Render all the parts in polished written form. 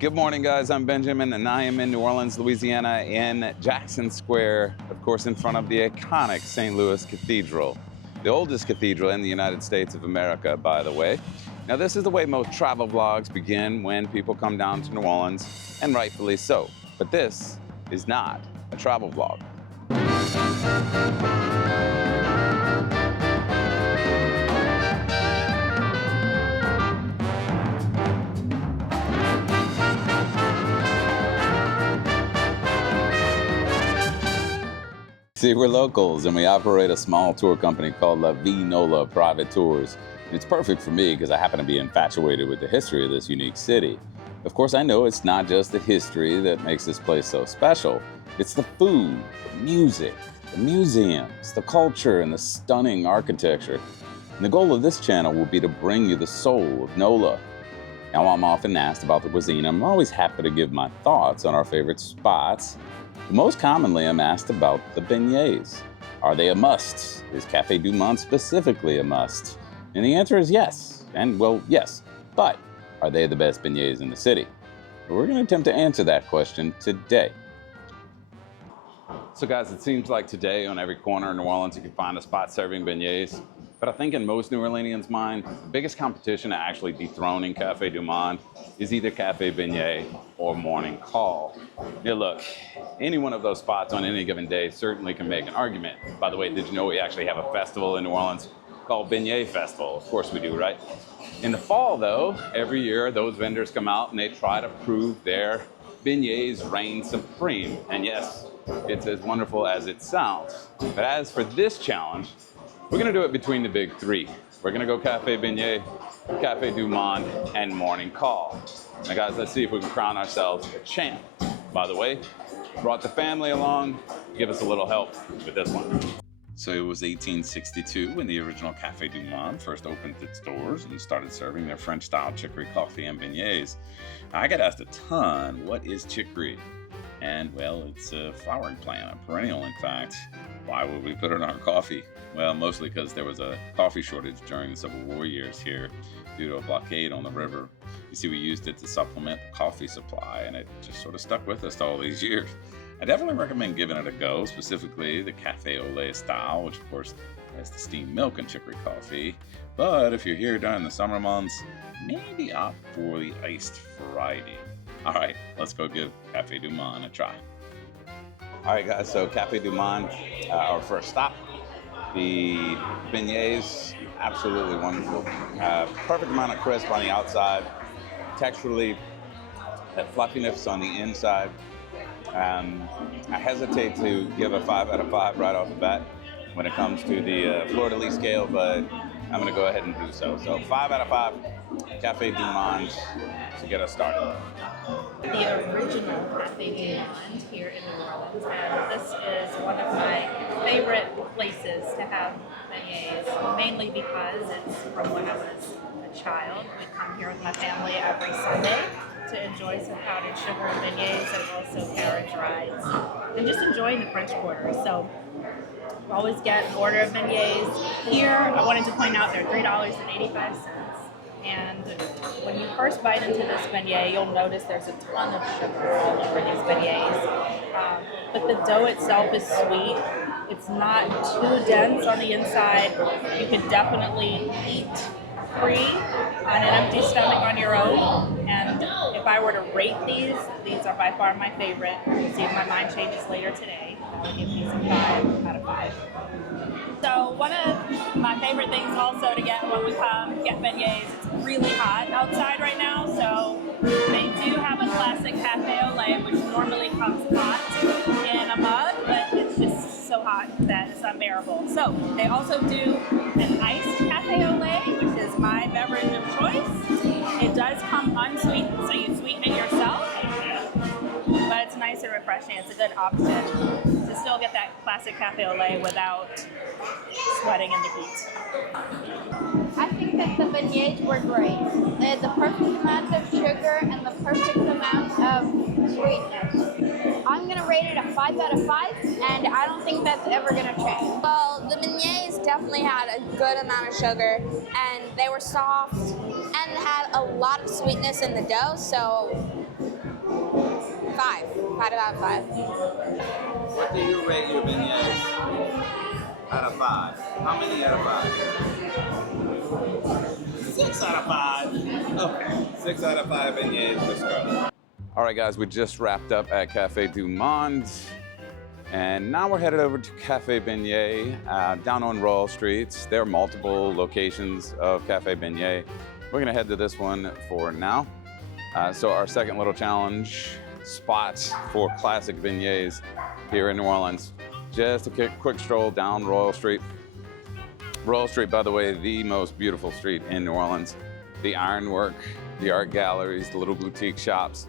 Good morning, guys. I'm Benjamin, and I am in New Orleans, Louisiana, in Jackson Square, of course, in front of the iconic St. Louis Cathedral, the oldest cathedral in the United States of America, by the way. Now, this is the way most travel vlogs begin when people come down to New Orleans, and rightfully so. But this is not a travel vlog. See, we're locals and we operate a small tour company called Nola Private Tours. It's perfect for me because I happen to be infatuated with the history of this unique city. Of course, I know it's not just the history that makes this place so special. It's the food, the music, the museums, the culture, and the stunning architecture. And the goal of this channel will be to bring you the soul of Nola. Now, I'm often asked about the cuisine. I'm always happy to give my thoughts on our favorite spots. Most commonly, I'm asked about the beignets. Are they a must? Is Café du Monde specifically a must? And the answer is yes. And well, yes. But are they the best beignets in the city? Well, we're going to attempt to answer that question today. So guys, it seems like today on every corner in New Orleans you can find a spot serving beignets. But I think in most New Orleanians' mind, the biggest competition to actually dethroning Café du Monde is either Café Beignet or Morning Call. Now look, any one of those spots on any given day certainly can make an argument. By the way, did you know we actually have a festival in New Orleans called Beignet Festival? Of course we do, right? In the fall though, every year those vendors come out and they try to prove their beignets reign supreme. And yes, it's as wonderful as it sounds. But as for this challenge, we're gonna do it between the big three. We're gonna go Café Beignet, Café du Monde, and Morning Call. Now guys, let's see if we can crown ourselves a champ. By the way, brought the family along, give us a little help with this one. So it was 1862 when the original Café du Monde first opened its doors and started serving their French-style chicory coffee and beignets. Now, I get asked a ton, what is chicory? And well, it's a flowering plant, a perennial in fact. Why would we put it in our coffee? Well, mostly because there was a coffee shortage during the Civil War years here due to a blockade on the river. You see, we used it to supplement the coffee supply, and it just sort of stuck with us all these years. I definitely recommend giving it a go, specifically the Café au lait style, which of course has the steamed milk and chicory coffee. But if you're here during the summer months, maybe opt for the iced variety. All right, let's go give Café du Monde a try. All right, guys, so Café du Monde, our first stop. The beignets, absolutely wonderful. Perfect amount of crisp on the outside, texturally, that fluffiness on the inside. I hesitate to give a 5 out of 5 right off the bat when it comes to the fleur-de-lis scale, but I'm gonna go ahead and do so. So 5 out of 5, Café du Monde to get us started. The original Café du Monde here in New Orleans, and this is one of my favorite places to have beignets, mainly because it's from when I was a child. We come here with my family every Sunday to enjoy some powdered sugar and beignets and also carriage rides and just enjoying the French Quarter. So we always get an order of beignets. Here, I wanted to point out they're $3.85. And when you first bite into this beignet, you'll notice there's a ton of sugar all over these beignets. But the dough itself is sweet. It's not too dense on the inside. You could definitely eat free on an empty stomach on your own. And if I were to rate these are by far my favorite. We'll see if my mind changes later today. I'll give these a 5 out of 5. So one of my favorite things also to get when we come get beignets, it's really hot outside right now, so they do have a classic Café au lait, which normally comes hot in a mug, but it's just so hot that it's unbearable. So they also do an iced Café au lait, which is my beverage of choice. It does come unsweetened, so you sweeten it yourself, but it's nice and refreshing. It's a good option to still get that classic Café au lait without sweating in the heat. I think that the beignets were great. They had the perfect amount of sugar and the perfect amount of sweetness. I'm going to rate it a 5 out of 5, and I don't think that's ever going to change. Well, the beignets definitely had a good amount of sugar, and they were soft and had a lot of sweetness in the dough, so 5. 5 out of 5. What do you rate your beignets out of 5? How many out of 5? 6 out of 5. Okay. 6 out of 5 beignets for Scarlett. All right, guys, we just wrapped up at Cafe du Monde. And now we're headed over to Cafe Beignet down on Royal Street. There are multiple locations of Cafe Beignet. We're gonna head to this one for now. So our second little challenge spot for classic beignets here in New Orleans. Just a quick stroll down Royal Street. Royal Street, by the way, the most beautiful street in New Orleans. The ironwork, the art galleries, the little boutique shops.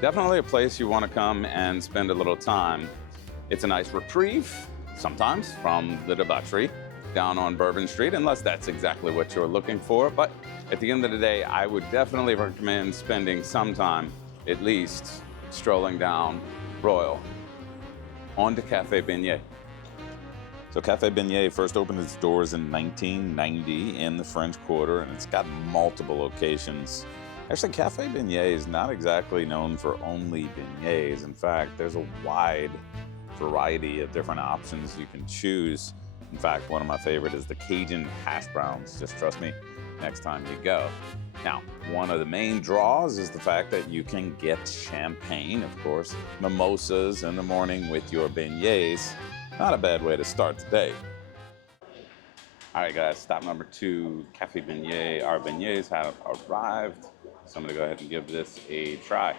Definitely a place you want to come and spend a little time. It's a nice reprieve, sometimes, from the debauchery down on Bourbon Street, unless that's exactly what you're looking for. But at the end of the day, I would definitely recommend spending some time, at least, strolling down Royal onto Cafe Beignet. So Cafe Beignet first opened its doors in 1990 in the French Quarter, and it's got multiple locations. Actually, Cafe Beignet is not exactly known for only beignets. In fact, there's a wide variety of different options you can choose. In fact, one of my favorite is the Cajun hash browns. Just trust me next time you go. Now, one of the main draws is the fact that you can get champagne, of course, mimosas in the morning with your beignets. Not a bad way to start the day. All right, guys, stop number 2, Cafe Beignet. Our beignets have arrived. So I'm gonna go ahead and give this a try.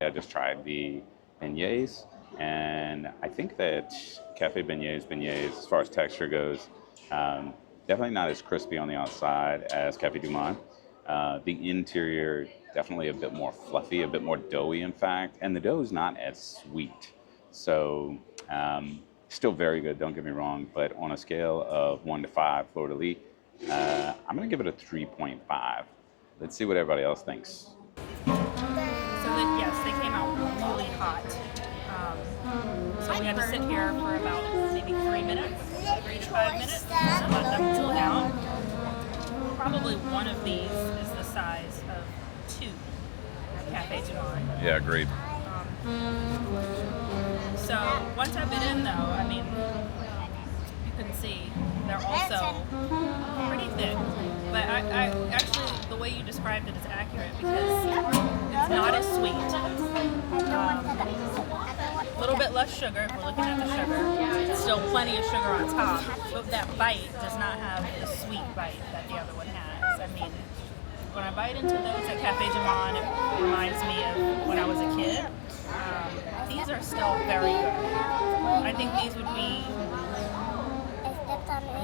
I just tried the beignets, and I think that Cafe Beignet's beignets, as far as texture goes, definitely not as crispy on the outside as Cafe du Monde. The interior, definitely a bit more fluffy, a bit more doughy, in fact, and the dough is not as sweet. So, still very good, don't get me wrong, but on a scale of 1 to 5, fleur-de-lis, I'm gonna give it a 3.5. Let's see what everybody else thinks. Yes, they came out really hot. So we had to sit here for about maybe 3 minutes, 3 to 5 minutes, to let them cool down. Probably one of these is the size of 2 at Cafe du Monde. Yeah, agreed. So once I bit in, though, I mean, you can see they're also pretty thick. But I actually, the way you described it is accurate because it's not as sweet. A little bit less sugar if we're looking at the sugar. Still plenty of sugar on top, but that bite does not have the sweet bite that the other one has. I mean, when I bite into those at Cafe du Monde, it reminds me of when I was a kid. These are still very good. I think these would be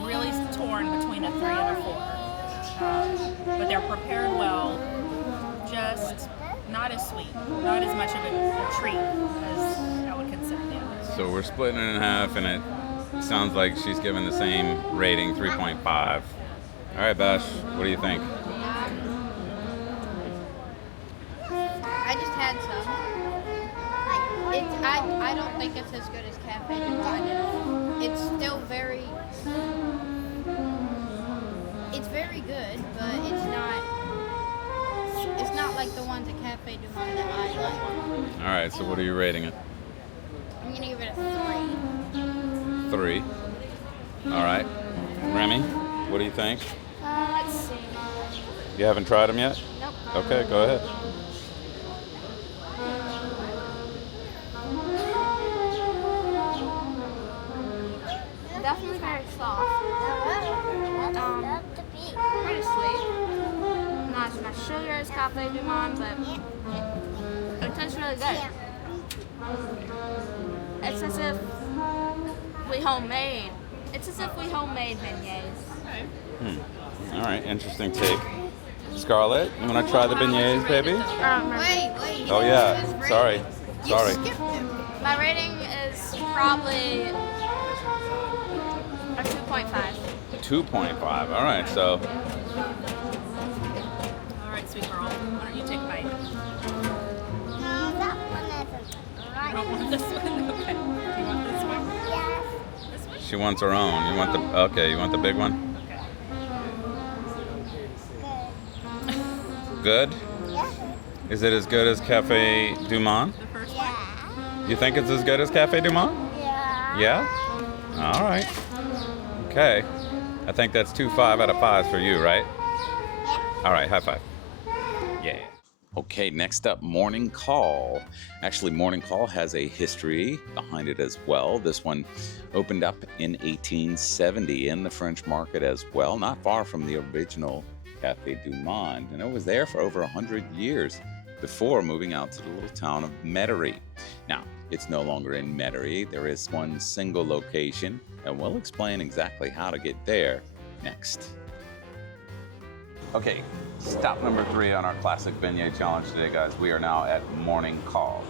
really torn between a 3 and a 4. But they're prepared well, just not as sweet, not as much of a treat as I would consider the others. So we're splitting it in half, and it sounds like she's given the same rating, 3.5. All right, Bash, what do you think? I just had some. I don't think it's as good as Cafe du Monde at all. It's still it's very good, but it's not like the ones at Cafe du Monde that I like. All right, so what are you rating it? I'm gonna give it a 3. 3. All right. Remy, what do you think? Let's see. You haven't tried them yet? Nope. Okay, go ahead. Definitely very soft. Pretty sweet. Not as much sugar as Cafe du Monde, but it tastes really good. It's as if we homemade. It's as if we homemade beignets. All right, interesting take. Scarlett, you want to try the beignets, baby? Wait. Oh yeah, sorry. My rating is probably a 2.5. 2.5. All right, so All right, sweet girl, why don't you take a bite? That one isn't. You don't want this one? Okay. Do you want this one? Yes. This one? she wants her own. You want the big one? Okay. good? Yeah. Is it as good as Cafe Du Monde? The first Yeah. You think it's as good as Cafe Du Monde? Yeah. Yeah? All right. Okay. I think that's 2 5 out of 5s for you, right? All right, high five. Yeah. Okay, next up, Morning Call. Actually, Morning Call has a history behind it as well. This one opened up in 1870 in the French market as well, not far from the original Café du Monde. And it was there for over 100 years before moving out to the little town of Metairie. Now, it's no longer in Metairie. There is one single location, and we'll explain exactly how to get there next. Okay, stop number 3 on our classic beignet challenge today, guys. We are now at Morning Call.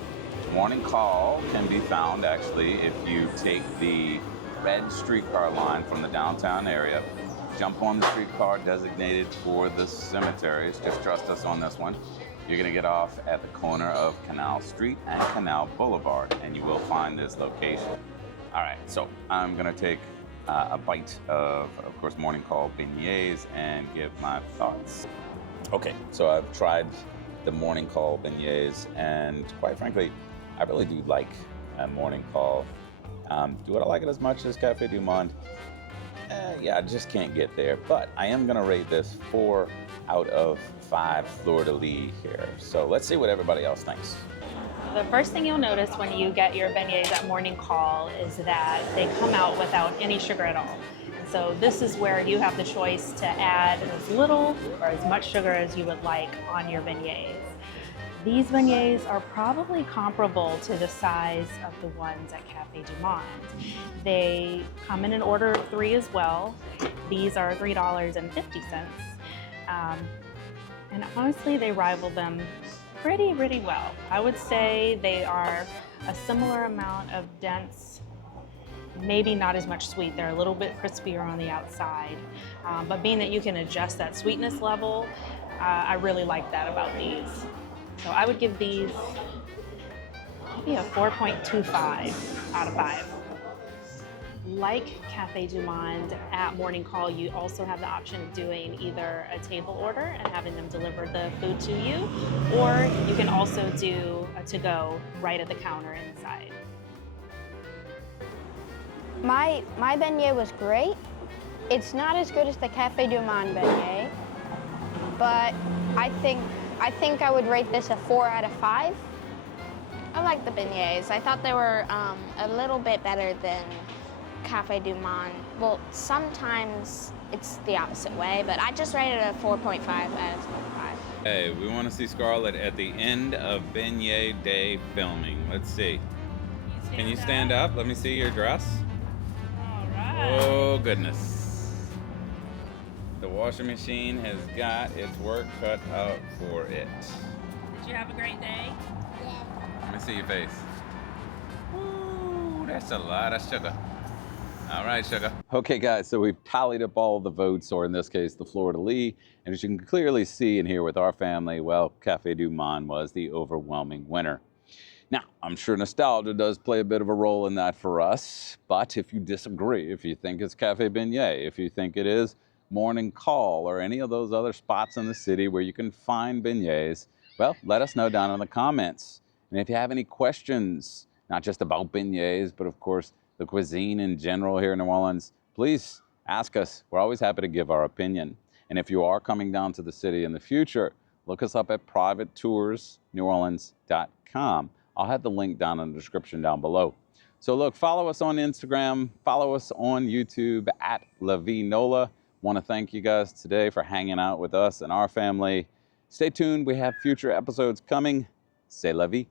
Morning Call can be found actually if you take the red streetcar line from the downtown area, jump on the streetcar designated for the cemeteries. Just trust us on this one. You're gonna get off at the corner of Canal Street and Canal Boulevard, and you will find this location. All right, so I'm gonna take a bite of course, Morning Call beignets and give my thoughts. Okay, so I've tried the Morning Call beignets, and quite frankly, I really do like Morning Call. Do I like it as much as Café du Monde? Yeah, I just can't get there, but I am gonna rate this 4 out of 5 fleur-de-lis here. So let's see what everybody else thinks. The first thing you'll notice when you get your beignets at Morning Call is that they come out without any sugar at all. So this is where you have the choice to add as little or as much sugar as you would like on your beignets. These beignets are probably comparable to the size of the ones at Café du Monde. They come in an order of 3 as well. These are $3.50. And honestly, they rival them pretty well. I would say they are a similar amount of dense, maybe not as much sweet. They're a little bit crispier on the outside. But being that you can adjust that sweetness level, I really like that about these. So I would give these maybe a 4.25 out of 5. Like Café du Monde, at Morning Call, you also have the option of doing either a table order and having them deliver the food to you, or you can also do a to-go right at the counter inside. My beignet was great. It's not as good as the Café du Monde beignet, but I think I would rate this a 4 out of 5. I like the beignets. I thought they were a little bit better than Café du Monde. Well, sometimes it's the opposite way, but I just rated it a 4.5 out of 5. Hey, we want to see Scarlett at the end of Beignet Day filming. Let's see. Can you stand up? Let me see your dress. All right. Oh, goodness. The washing machine has got its work cut out for it. Did you have a great day? Let me see your face. Ooh, that's a lot of sugar. All right, sugar. Okay, guys, so we've tallied up all the votes, or in this case, the fleur-de-lis. And as you can clearly see in here with our family, well, Café du Monde was the overwhelming winner. Now, I'm sure nostalgia does play a bit of a role in that for us, but if you disagree, if you think it's Café Beignet, if you think it is Morning Call or any of those other spots in the city where you can find beignets, well, let us know down in the comments. And if you have any questions, not just about beignets, but of course, the cuisine in general here in New Orleans, please ask us. We're always happy to give our opinion. And if you are coming down to the city in the future, look us up at privatetoursneworleans.com. I'll have the link down in the description down below. So look, follow us on Instagram, follow us on YouTube at La Vie Nola. Want to thank you guys today for hanging out with us and our family. Stay tuned, we have future episodes coming. C'est la vie.